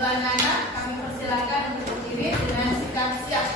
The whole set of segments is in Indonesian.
Untuk anak-anak kami persilakan untuk berdiri dengan sikap siap.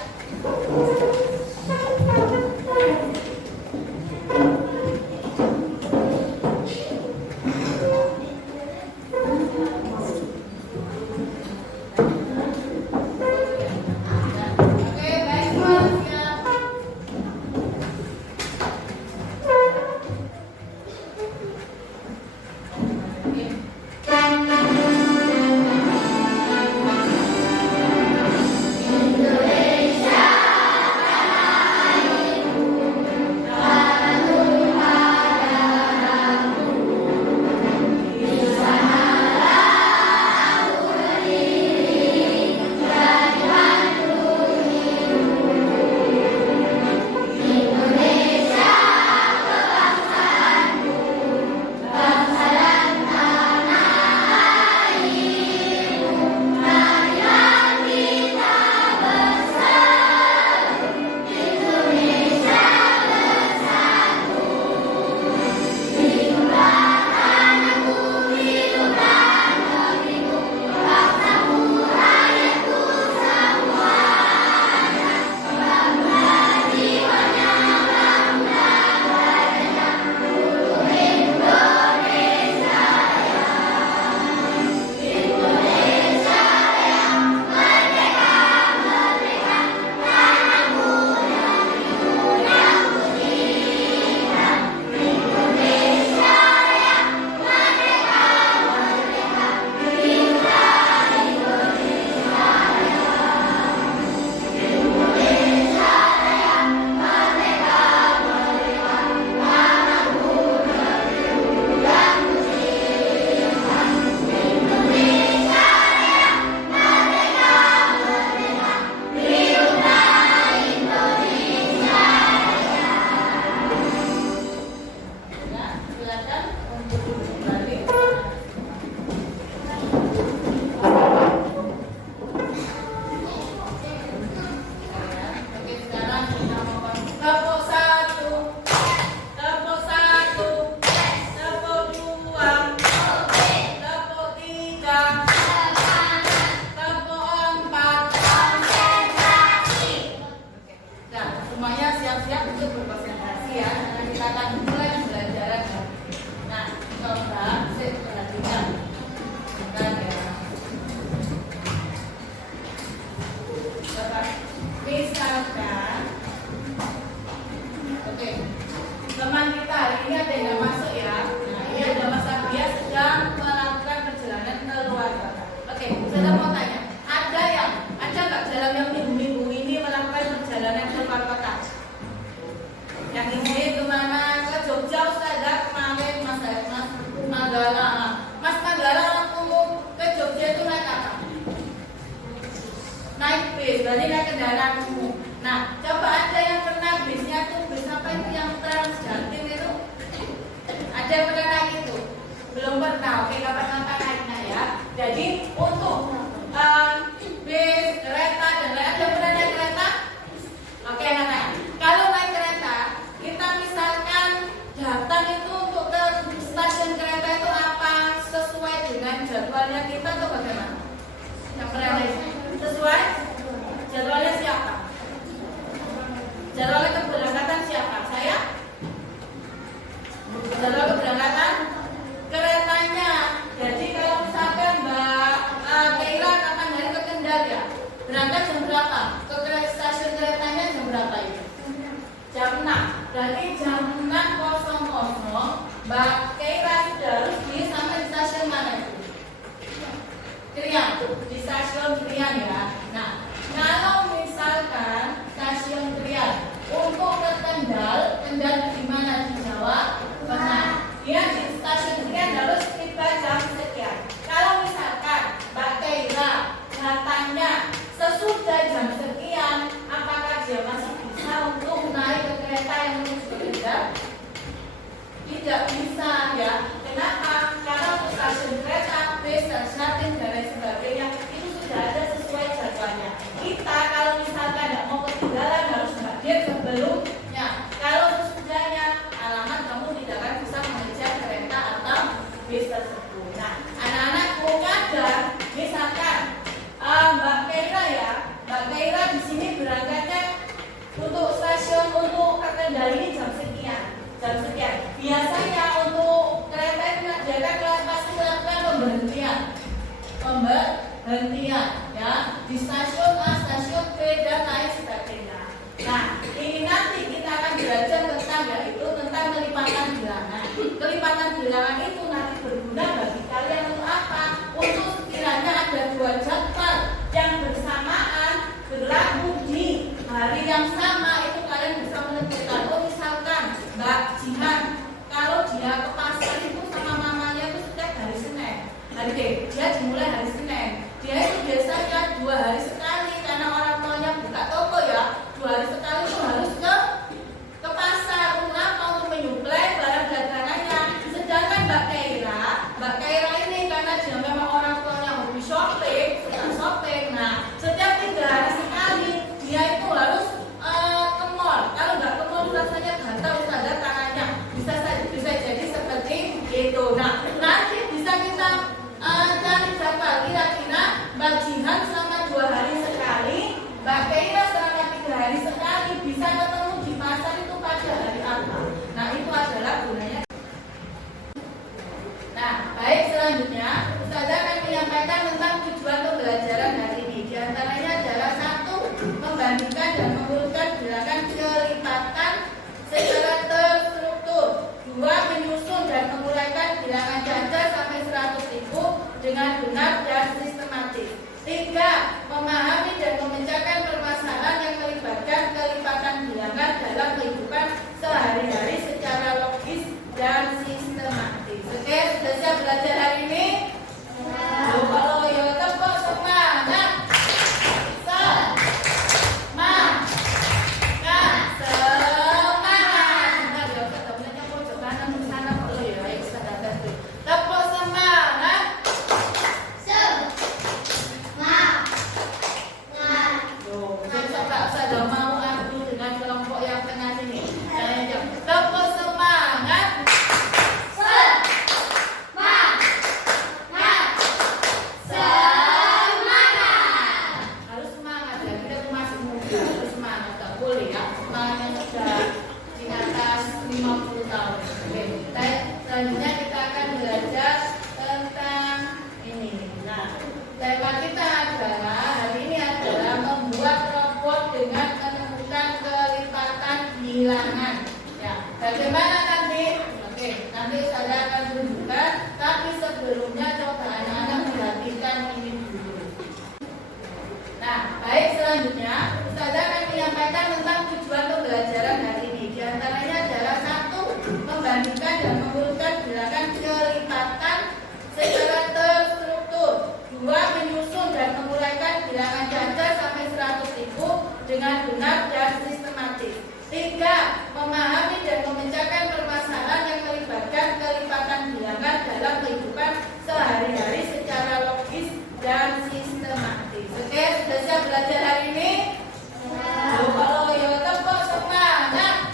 Berarti naik kendaraan umum. Nah, coba ada yang pernah bisnya tuh bis apa itu yang Transjatim itu? Ada yang pernah naik itu? Belum pernah. Oke, kapan-kapan naiknya ya. Jadi untuk bis, kereta dan lain ada yang pernah naik kereta? Oke, anak-anak. Kalau naik kereta, kita misalkan datang itu untuk ke stasiun kereta itu apa sesuai dengan jadwalnya kita atau bagaimana? Yang pernah naik sesuai? Jadwalnya siapa? Jadwalnya keberangkatan siapa? Saya? Jadwal keberangkatan keretanya. Jadi kalau misalkan Mbak Keira kapan hari ke Kendal ya, berangkat jam berapa? Ke stasiun keretanya jam berapa itu? Jam 6. Berarti jam 6.00 Mbak Keira sudah harus sampai di stasiun mana itu? Krian, di stasiun Krian ya. Nah, kalau misalkan stasiun Krian untuk ke Kendal, Kendal di mana di Jawa Tengah, dia di stasiun Krian harus tiba jam sekian. Kalau misalkan Mbak Keira datangnya sesudah jam sekian, apakah dia masih bisa untuk naik ke kereta yang menuju ke Kendal? Tidak bisa ya. Kenapa? Karena untuk stasiun kereta, bis, stasiun dan lain sebagainya itu sudah ada sesuai jadwalnya. Kita kalau misalkan tidak mau ketinggalan harus hadir sebelumnya. Kalau sesudahnya, alamat kamu tidak akan bisa mengejar kereta atau bis tersebut. Nah, anak-anak mau kadang misalkan untuk terkendali ini jam sekian. Biasanya untuk kereta itu pasti melakukan pemberhentian ya di stasiun A, stasiun B dan lain sebagainya. Nah, ini nanti kita akan belajar tentang yaitu tentang kelipatan bilangan. Kelipatan bilangan itu nanti berguna bagi kalian untuk apa? Untuk sekiranya ada dua jadwal yang bersamaan berlaku di hari yang sama, itu kalian bisa menentukan. Oh, misalkan Mbak Jihan kalau dia ke pasar itu sama mamanya itu setiap hari Senin. Dia dimulai hari Senin. Dia itu biasanya 2 hari sekali karena orang tuanya buka toko ya. 2 hari sekali itu harus ke pasar untuk apa? Untuk menyuplai barang dagangannya. Sedangkan Mbak Kaira ini karena dia memang orang tuanya hobi shopping, suka shopping. Nah, setiap 3 hari sekali dia itu harus ke mall. Kalau nggak ke mall rasanya gatal pada tangannya. Bisa jadi seperti itu. Nah, nanti bisa kita cari jadwal kira-kira Mbak Jihan selama 2 hari sekali, Mbak Keira selama 3 hari sekali bisa ketemu di pasar itu pada hari apa. Nah, itu adalah gunanya. Nah, baik, selanjutnya Ustazah akan menyampaikan tentang tujuan pembelajaran hari ini. Di antaranya adalah 1. Membandingkan dan mengurutkan bilangan kelipatan secara terstruktur. 2. Menyusun dan menguraikan bilangan ganjil sampai 100.000 dengan benar dan sistematis. 3. Memahami dan memecahkan permasalahan yang melibatkan kelipatan bilangan dalam kehidupan sehari-hari secara logis dan sistematis. Oke, sudah siap belajar hari ini? Kalau ya tepuk semangat. Selanjutnya kita akan belajar tentang ini. Nah, tema kita adalah hari ini adalah membuat robot dengan menemukan kelipatan bilangan. Ya, bagaimana nanti? Oke, nanti saya akan tunjukkan. Tapi sebelumnya coba anak-anak perhatikan ini dulu. Nah, baik, selanjutnya Ustazah akan menyampaikan tentang tujuan pembelajaran hari ini. Di antaranya adalah 1. Membandingkan dan mengurutkan bilangan kelipatan secara terstruktur. 2. Menyusun dan menguraikan bilangan ganjil sampai 100.000 dengan benar dan sistematis. 3. Memahami dan memecahkan permasalahan yang melibatkan kelipatan bilangan dalam kehidupan sehari-hari secara logis dan sistematis. Oke, sudah siap belajar hari ini? Kalau ya tepuk semangat.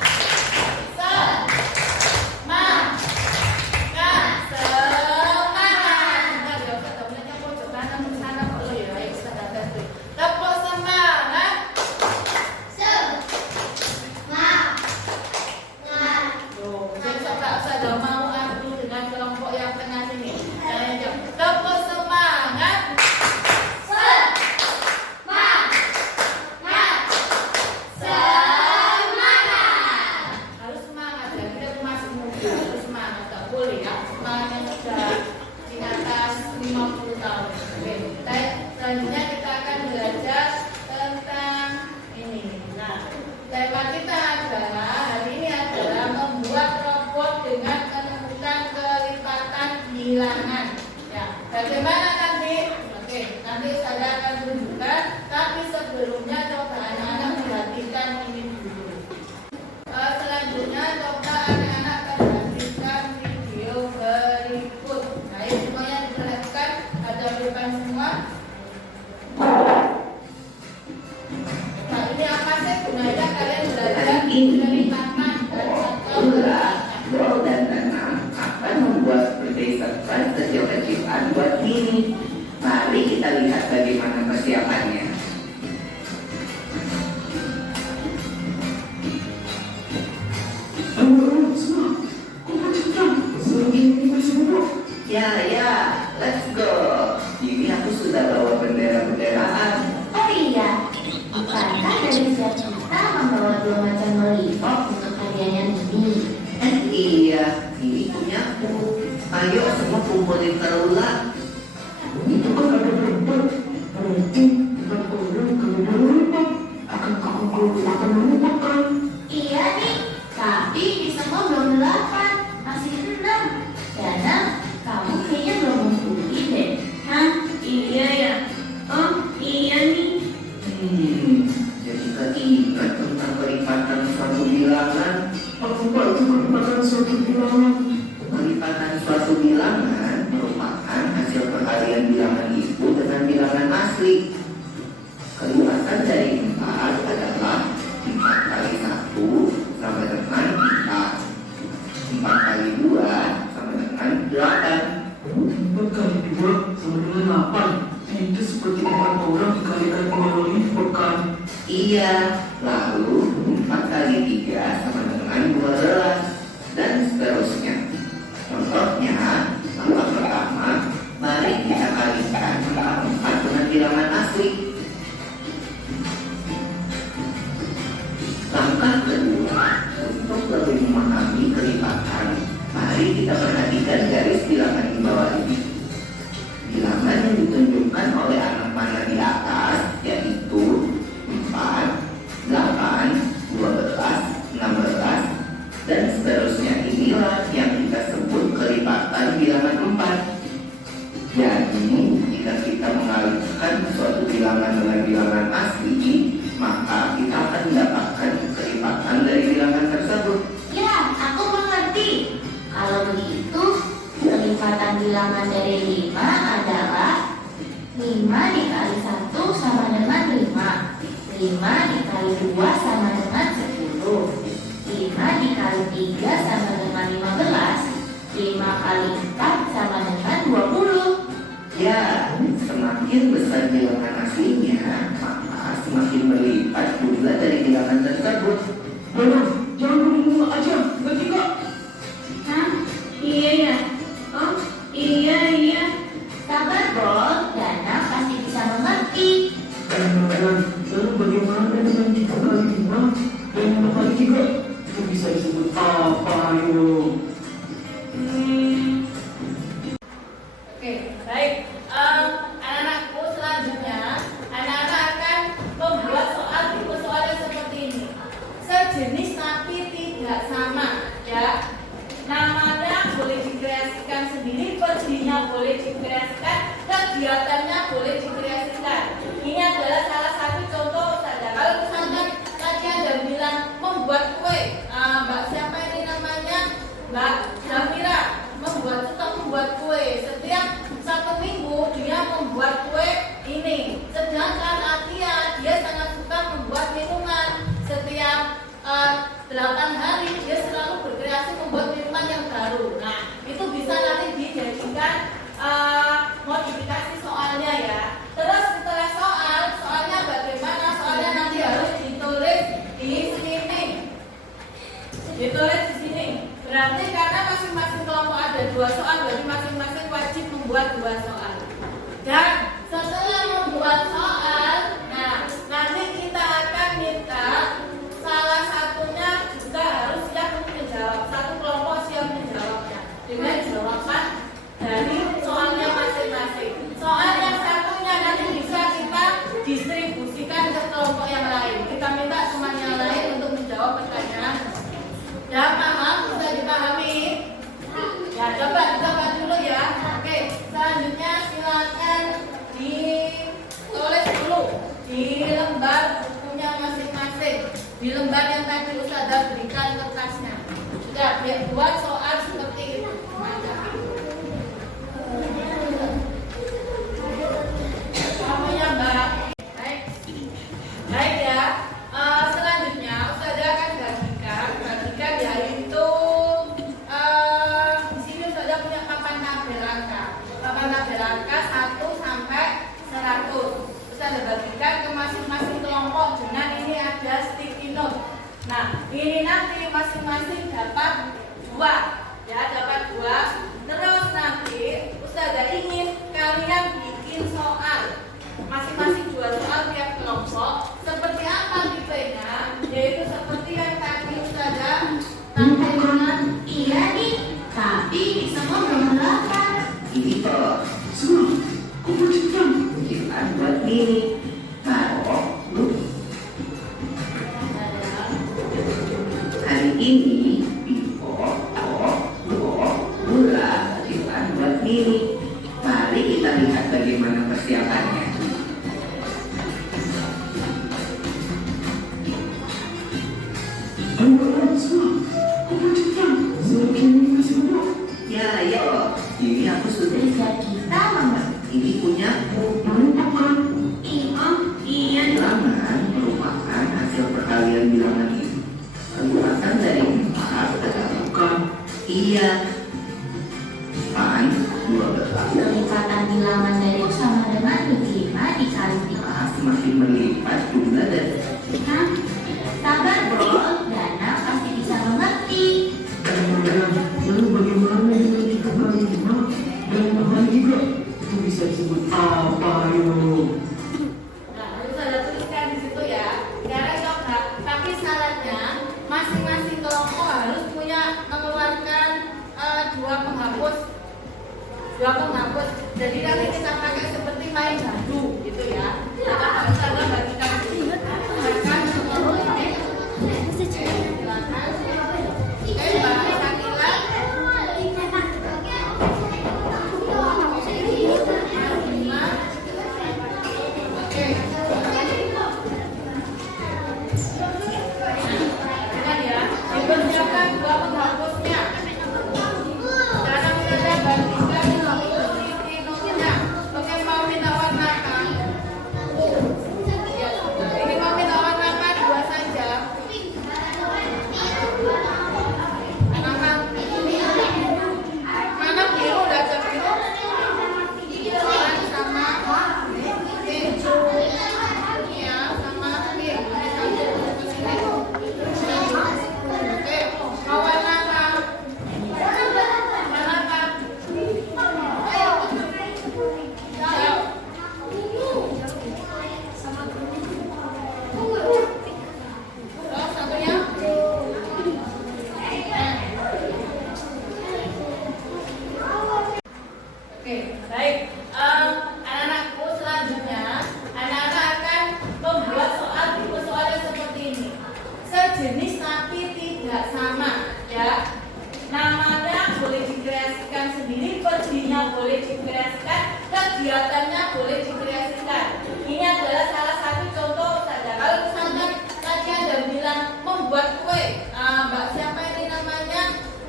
Selanjutnya kita akan belajar tentang ini. Nah, tema kita adalah hari ini adalah membuat robot dengan menemukan kelipatan bilangan. Ya, bagaimana nanti? Oke, nanti saya akan tunjukkan. Tapi sebelumnya coba anak-anak perhatikan ini dulu. Selanjutnya coba anak-anak perhatikan video berikut. Nah, ini semuanya diperhatikan. Ada depan semua. Nah, ini apa sih gunanya kalian belajar? Ya, let's go. Ini aku sudah bawa bendera-benderaan. Oh iya, bukankah dari siap kita membawa 2 macam lollipop untuk hadiah yang ini? Iya, ini punyaku. Ayo semua kumpulin terulang. Itu kan ada berempat. Berarti 4 orang kalau lollipop. Akan kamu kumpulkan lollipop kan? Iya nih, tapi di semua belum 8, masih 6. Dana, kamu kayaknya belum ngumpulin deh. Hah? Iya ya? Oh, iya nih. Jadi keingat tentang kelipatan suatu bilangan. Apa itu kelipatan suatu bilangan? Kelipatan suatu bilangan merupakan hasil perkalian bilangan itu dengan bilangan asli. Kelipatan dari 4 adalah 4 kali 1 sama dengan 4. 4 kali 2 sama dengan 8. 4 kali 2 sama dengan 8. Itu seperti 4 orang dikalikan dengan lollipop kan? Iya, lalu 4 kali 3 sama dengan 12 dan seterusnya. Contohnya, langkah pertama, mari kita kalikan angka 4 dengan bilangan asli. Langkah kedua, untuk lebih memahami kelipatan, mari kita perhatikan garis bilangan di bawah ini. Bilangan yang ditunjukkan oleh anak panah di atas yaitu 4, 8, 12, 16, dan seterusnya. Inilah yang kita sebut kelipatan bilangan 4. Jadi, jika kita mengalihkan suatu bilangan dengan bilangan asli, maka kita akan mendapatkan kelipatan dari bilangan tersebut. Ya, aku mengerti. Kalau begitu, kelipatan bilangan dari 5 adalah 5 dikali 1 sama dengan 5. 5 dikali 2 sama dengan 10. 5 dikali 3 sama dengan 15. 5 kali 4 sama dengan 20. Ya, semakin besar bilangan aslinya, maka semakin berlipat jumlah dari bilangan tersebut. Jangan berdua aja, bertiga. Hah? Iya ya? Oh, iya. Sabar, Bol. Dana pasti bisa mengerti. Lalu bagaimana dengan 3 kali 5 dan 5 kali 3? Itu bisa disebut apa, ayo? Oke, baik. Anak-anakku, selanjutnya anak-anak akan membuat soal tipe soalnya seperti ini. Sejenis tapi tidak sama, ya. Namanya boleh dikreasikan sendiri, perginya boleh dikreasikan, kegiatannya boleh dikreasikan. Ini adalah salah satu contoh saja. Kalau misalkan tadi ada bilang membuat kue, Mbak siapa ini namanya? Mbak Zafira membuat kue. Setiap 1 minggu dia membuat kue ini. Sedangkan Atia dia sangat suka membuat minuman. Setiap 8 hari dia selalu berkreasi membuat minuman yang baru. Nah, itu bisa nanti dijadikan modifikasi soalnya ya. Terus setelah soalnya bagaimana? Soalnya nanti harus ditulis di sini. Ditulis di sini. Berarti karena masing-masing kelompok ada 2 soal, berarti masing-masing wajib membuat 2 soal. Dan setelah membuat soal, nah nanti kita akan minta salah satunya juga harus siap untuk menjawab. Satu kelompok siap menjawabnya dengan jawaban dari soalnya masing-masing. Soal yang satunya nanti bisa kita distribusikan ke kelompok yang lain. Kita minta teman yang lain untuk menjawab pertanyaan. Ya paham? Bisa dipahami? Ya coba dulu ya. Oke, selanjutnya silakan ditulis dulu di lembar bukunya masing-masing. Di lembar yang tadi Ustazah berikan kertasnya. Sudah buat soal seperti itu. Semuanya Mbak. Baik ya. Selanjutnya Ustazah akan bagikan yaitu di sini Ustazah punya papan tabel angka. Papan tabel angka 1 sampai 100. Ustazah bagikan ke masing-masing kelompok dengan ini ada sticky note. Nah, ini nanti masing-masing dapat 2. Ya, dapat 2. Terus nanti Ustazah ingin kalian bikin soal, masing-masing 2 soal tiap kelompok. Seperti apa tipenya? Yaitu seperti yang tadi Ustazah tampilkan. Iya nih, tapi semua belum lapar. Ini toh Semua, kau percikan. ciptaan buat Mini. Taruh, lu. Hari ini Pipo, gula, ciptaan buat Mini. Mari kita lihat bagaimana persiapannya. Ayo, semua, kau percikan. Semakin ini masih banyak. Ya, ayo. Ini aku sudah. Kerja kita mengerti. Ini punyaku. Merupakan Iya. Bilangan merupakan hasil perkalian bilangan ini. Keluarkan dari 4 adalah bukan. iya. Pan 12. Kelipatan bilangan dari sama dengan 5 dikali 3. Nah, semakin melipat jumlah dan Hah? Sabar bro, Dana pasti bisa mengerti. Lalu bagaimana dengan 3 kali 5 dan 5 kali 3? Itu bisa disebut apa yuk? Nah, harus ada tuliskan di situ ya. Sekarang coba, tapi syaratnya masing-masing kelompok harus punya mengeluarkan 2 penghapus. 2 penghapus. Jadi nanti kita pakai seperti main gadu gitu ya. Kita harus ada bagikan. Silakan. Oke, Mbak Sakila. Oke. Ingat ya, dipersiapkan 2 penghapusnya. Sekarang saja bandingkan posisi nomornya. Oke, mau minta warna apa? Ya, ini mau minta warna apa? 2 saja. Mana biru? Udah ada biru? Orange sama hijau. Ya, sama pink. Oke, mau warna apa? Warna apa? Hijau. Terus satunya? Oke, baik. Anak-anakku selanjutnya, anak-anak akan membuat soal tipe soalnya seperti ini. Sejenis tapi tidak sama, ya. Namanya boleh dikreasikan sendiri, perginya boleh dikreasikan, kegiatannya boleh dikreasikan. Ini adalah salah satu contoh saja. Kalau misalkan tadi Anda bilang membuat kue, Mbak siapa ini namanya?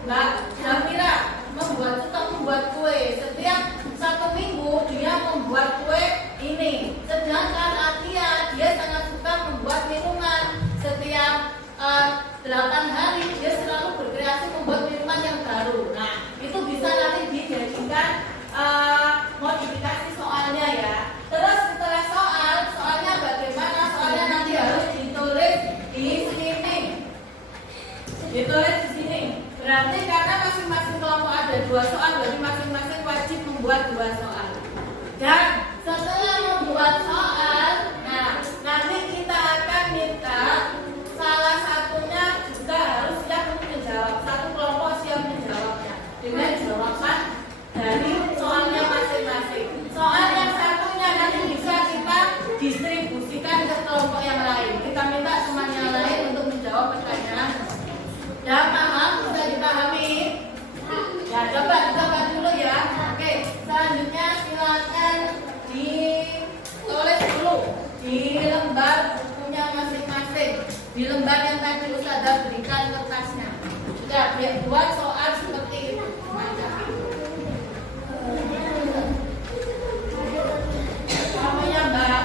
Mbak Zafira membuat kue. Setiap 1 minggu dia membuat kue ini. Sedangkan Atia dia sangat suka membuat minuman. Setiap 8 hari dia selalu berkreasi membuat minuman yang baru. Nah, itu bisa nanti dijadikan modifikasi soalnya ya. Terus setelah soalnya bagaimana? Soalnya nanti harus ditulis di sini. Ditulis di sini. Berarti karena masing-masing kelompok ada 2 soal, berarti masing-masing wajib membuat 2 soal. Dan setelah membuat soal, nah nanti kita akan minta salah satunya juga harus siap untuk menjawab. Satu kelompok siap menjawabnya dengan jawaban dari soalnya masing-masing. Soal yang satunya nanti bisa kita distribusikan ke kelompok yang lain. Kita minta teman yang lain untuk menjawab pertanyaan. Ya paham? Bisa dipahami? Ya coba dulu ya. Oke, selanjutnya silakan ditulis dulu di lembar bukunya masing-masing. Di lembar yang tadi Ustazah berikan kertasnya. Sudah buat soal seperti itu. Namanya Mbak.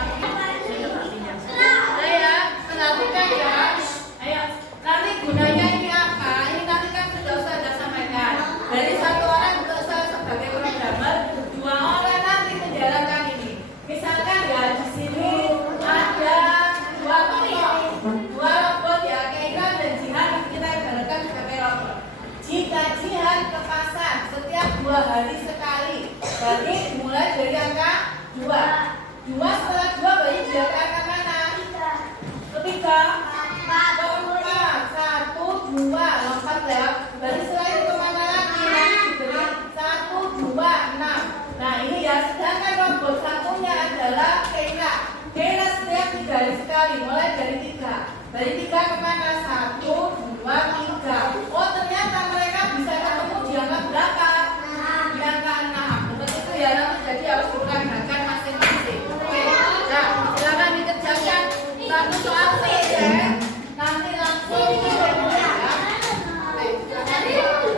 Saya perhatikan ya. Ayo, nanti gunanya ini apa? Ini nanti kan sudah Ustazah sampaikan. Dari 1 orang untuk saya sebagai programmer, 2 orang nanti menjalankan ini. Misalkan ya di sini ada 2 robot ya, Keika dan Jihan kita ibaratkan sebagai robot. Jika sekali. Berarti dimulai dari angka 2. 2 setelah 2 berarti dia ke angka mana? Ketiga. Keempat. 1, 2. Lompat ya. Berarti setelah itu kemana lagi? Diberi 1, 2, 6. Nah ini ya, sedangkan robot satunya adalah Keira. Keira setiap 3 hari sekali, mulai dari 3. Dari 3 kemana? 1, 2, 3. Oh ternyata mereka bisa ketemu di angka berapa? Di angka 6. Seperti itu ya, nanti jadi harus diperagakan masing-masing. Oke, nah silakan dikerjakan satu soal selesai. Nanti langsung ya. Oke, silakan.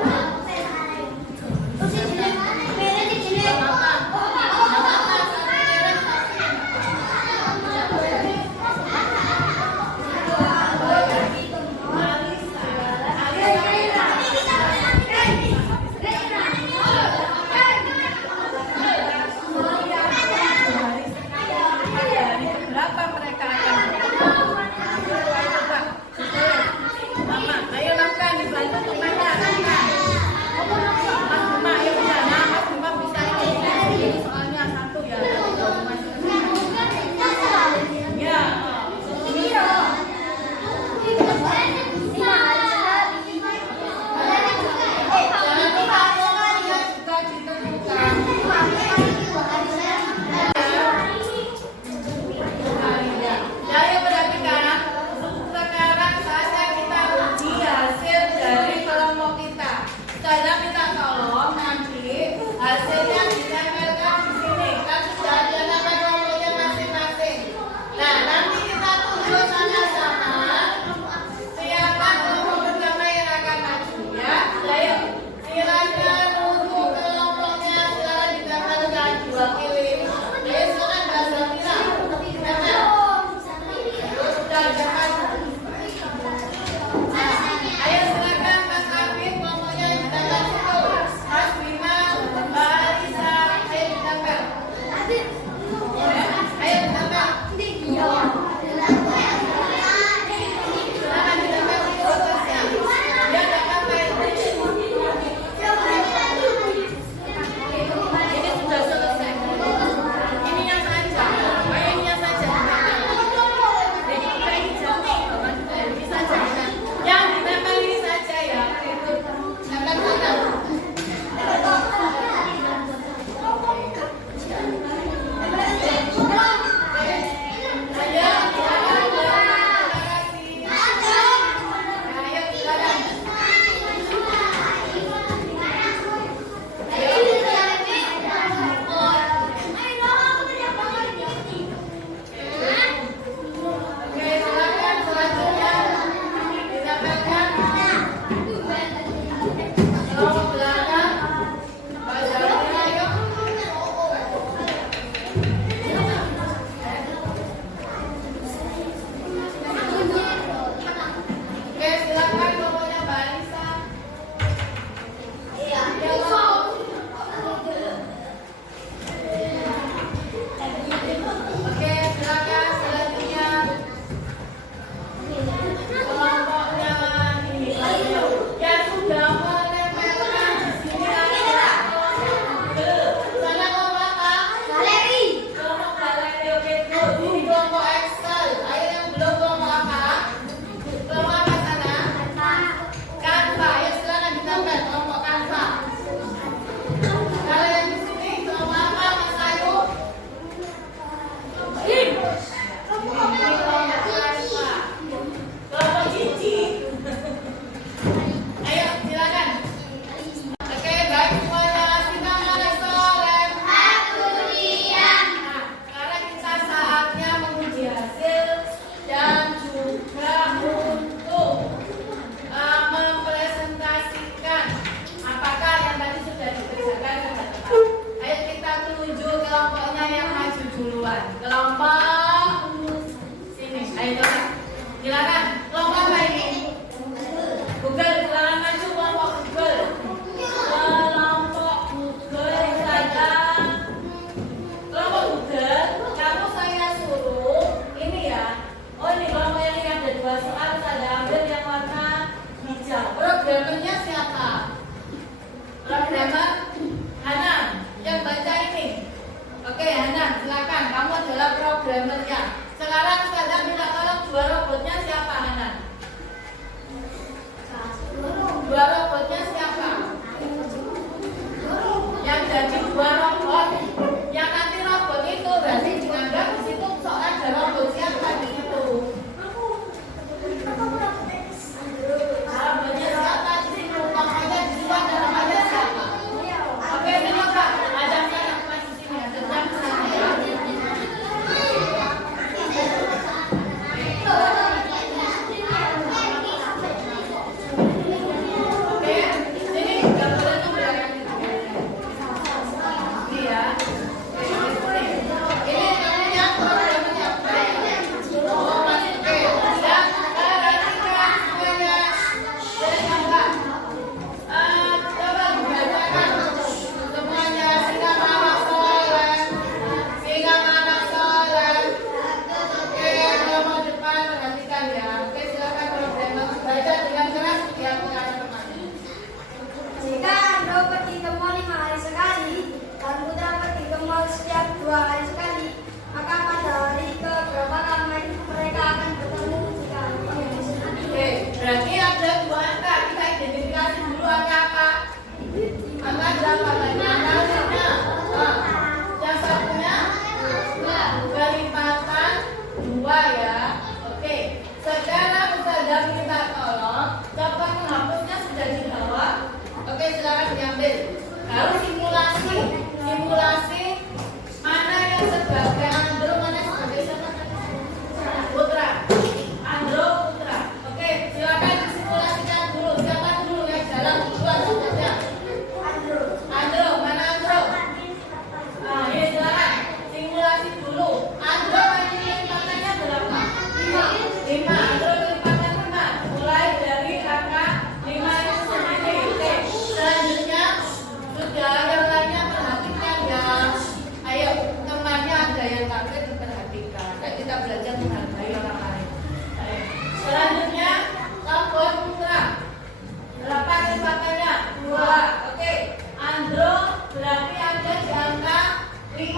5.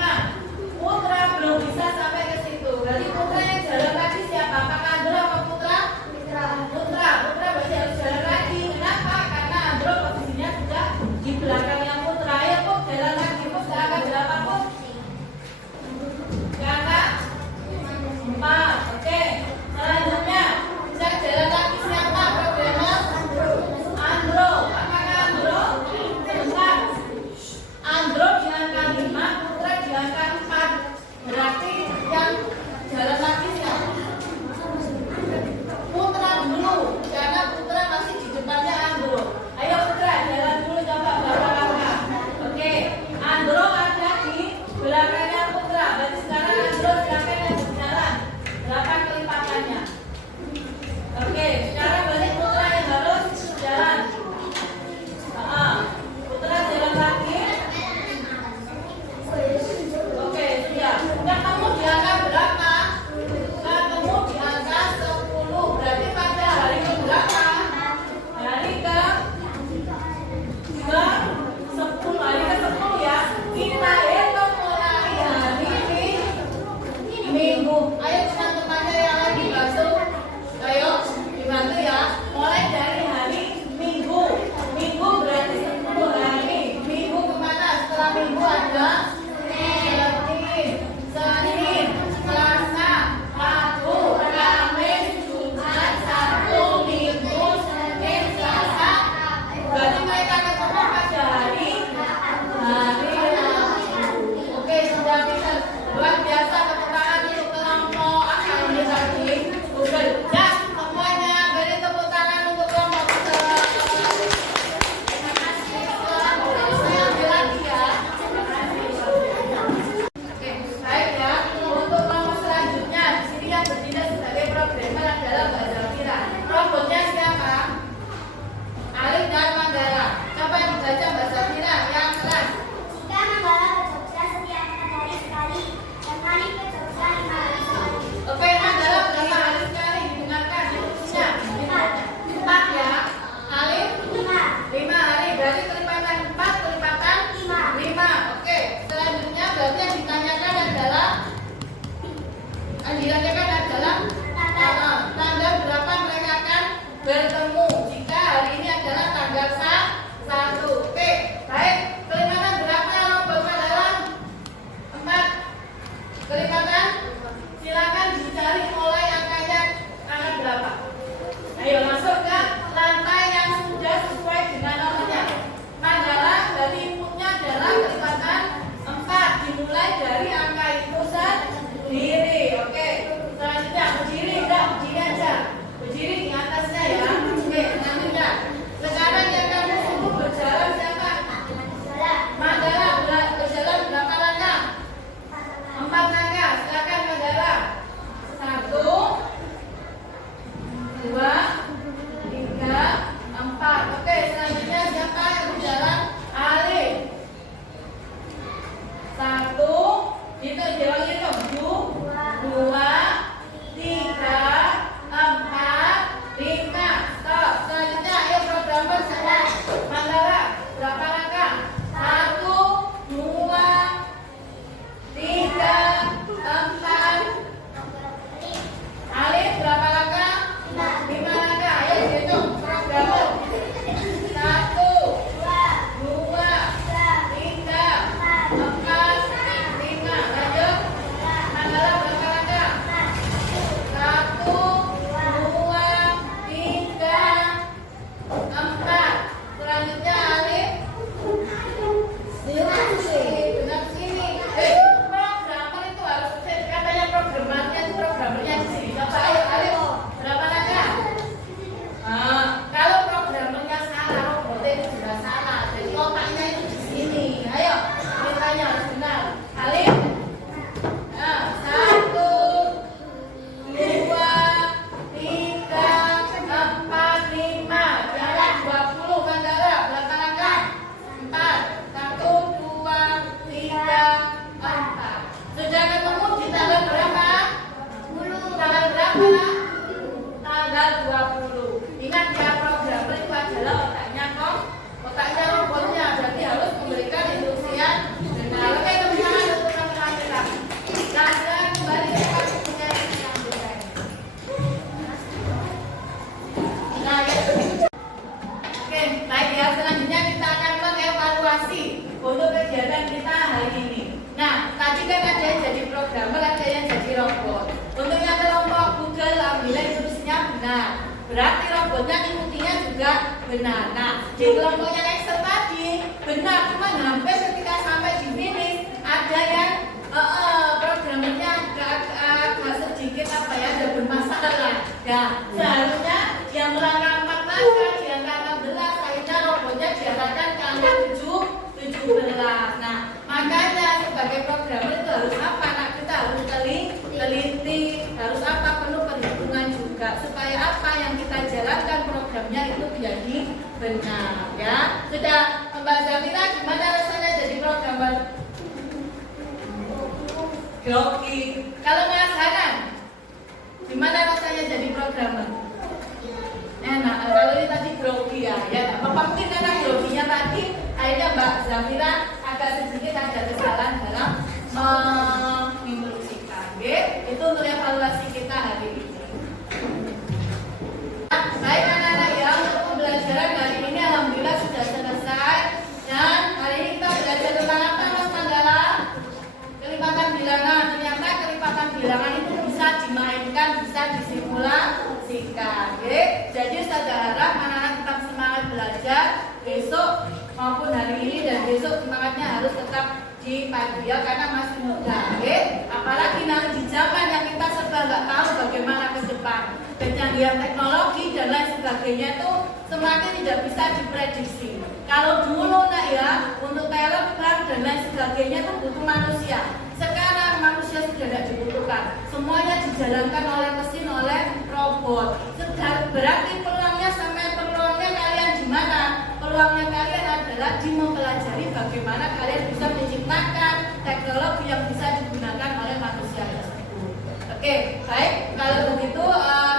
Putra belum bisa sampai ke situ. Berarti Putra yang jalan lagi siapa? Apakah Andro atau Putra? Putra berarti harus jalan lagi. Kenapa? Karena Andro posisinya sudah di belakangnya Putra. Ayo Put, jalan lagi. Put, angka berapa Put? Angka 4. Oke. Selanjutnya bisa jalan lagi siapa? Programnya Andro. Apakah Andro? Bentar. Andro di angka 5, Putra di angka 4. Berarti yang jalan lagi siapa? Putra dulu, karena Putra masih di depannya Andro. Ayo Putra, jalan dulu coba berapa langkah. Oke, Andro ada di belakangnya Putra. Berarti sekarang Andro silakan yang berjalan. Berapa kelipatannya? Oke, sekarang berarti Putra yang harus jalan. Putra jalan lagi. Oke, siap. Ketemu di angka berapa? Ketemu di angka 10. Berarti pada hari ke berapa? Hari ke 10. Hari ke 10 ya. Kita hitung mulai hari ini Minggu. Ayo teman-temannya yang lagi bantu. Ayo dibantu ya. Mulai dari hari Minggu. Minggu berarti 10 hari. Minggu kemana? Setelah Minggu ada Senin, Selasa, Rabu, Kamis, Jumat, Sabtu, Minggu, Senin, Selasa. Berarti mereka ketemu pada hari Rabu. Oke, sudah bisa. Luar biasa tepuk tangan untuk kelompok akademi tadi. Google. Ya, semuanya beri tepuk tangan untuk kelompok Google. Terima kasih. Saya ambil lagi ya. Terima kasih. Oke, baik ya. Untuk kelompok selanjutnya, di sini yang bertindak sebagai programmer adalah Mbak Zafira. Robotnya siapa? Alif dan Manggala. Coba dibaca Mbak Zafira yang kelas. Jika Manggala ke Jogja setiap 4 hari sekali, dan Alif ke Jogja 5 hari sekali. Oke, Manggala berapa hari sekali? Didengarkan instruksinya. 4 ya. Alif 5 hari. Berarti kelipatan 4, kelipatan 5. Oke, selanjutnya berarti yang ditanyakan adalah tanggal berapa mereka akan bertemu. Jika hari ini adalah tanggal 1. Oke, baik. Kelipatan berapa robot Manggala? 4. Kelipatan? Silakan dicari mulai angkanya angka berapa. Ayo masuk ke lantai yang sudah sesuai dengan nomornya. Manggala berarti inputnya adalah kelipatan 4. Dimulai dari angka itu sendiri. Oke, selanjutnya berdiri. Udah, berdiri aja. Berdiri di atasnya ya. Oke, selanjutnya. Sekarang yang kamu suruh berjalan siapa? Manggala berjalan berapa langkah? 4 langkah. Silakan Manggala. 1, 2, 3, 4. Oke, selanjutnya siapa yang berjalan? Alif. 1, itu jalan itu 2, 3, 4, 5. Stop. Selanjutnya ayo programmer semua. Manggala berapa langkah? 1, 2, 3, 4. Alif berapa langkah? 5 langkah. Ayo hitung programmer. 1, 2, 3, 4, 5. Lanjut. berarti robotnya ngikutinya juga benar. Nah, di kelompok yang Excel tadi benar, cuma hampir ketika sampai di finish ada yang programnya agak sedikit ada bermasalah. Ya, seharusnya yang melangkah 14 di angka 16, akhirnya robotnya diarahkan ke angka 17. Nah, makanya sebagai programmer itu harus apa? Nah, kita harus teliti, harus apa? Penuh perhitungan juga supaya apa yang kita jalankan programnya itu menjadi benar. Ya, sudah. Mbak Zamira, gimana rasanya jadi programmer? Grogi. Kalau Mas Hanan, gimana rasanya jadi programmer? Enak. Kalau ini tadi grogi ya, Bapak mungkin karena groginya tadi, akhirnya Mbak Zamira agak sedikit ada kesalahan dalam menginstruksikan. Itu untuk evaluasi kita hari ini. Baik anak-anak ya, untuk pembelajaran hari ini alhamdulillah sudah selesai. Dan hari ini kita belajar tentang apa Mas Manggala? Kelipatan bilangan. Ternyata kelipatan bilangan itu bisa dimainkan, bisa disimulasikan. Jadi saya harap anak-anak tetap semangat belajar besok maupun hari ini, dan besok semangatnya harus tetap di pagi ya, karena masih muda. Apalagi nanti di zaman yang kita serba nggak tahu bagaimana ke depan, kecanggihan teknologi dan lain sebagainya itu semakin tidak bisa diprediksi. Kalau dulu untuk telepon dan lain sebagainya itu butuh manusia. Sekarang manusia sudah tidak dibutuhkan. Semuanya dijalankan oleh mesin, oleh robot. Berarti peluangnya sampai peluangnya kalian di mana? Peluangnya kalian adalah di mempelajari bagaimana kalian bisa menciptakan teknologi yang bisa digunakan oleh manusia tersebut. Oke, baik. Kalau begitu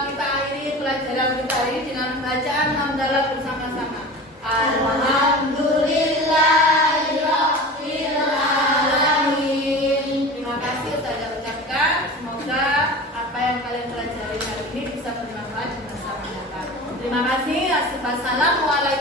kita akhiri pelajaran kita hari ini dengan bacaan hamdalah bersama-sama. Alhamdulillahirabbil alamin. Terima kasih saya ucapkan. Semoga apa yang kalian pelajari hari ini bisa bermanfaat di masa mendatang. Terima kasih. Assalamualaikum.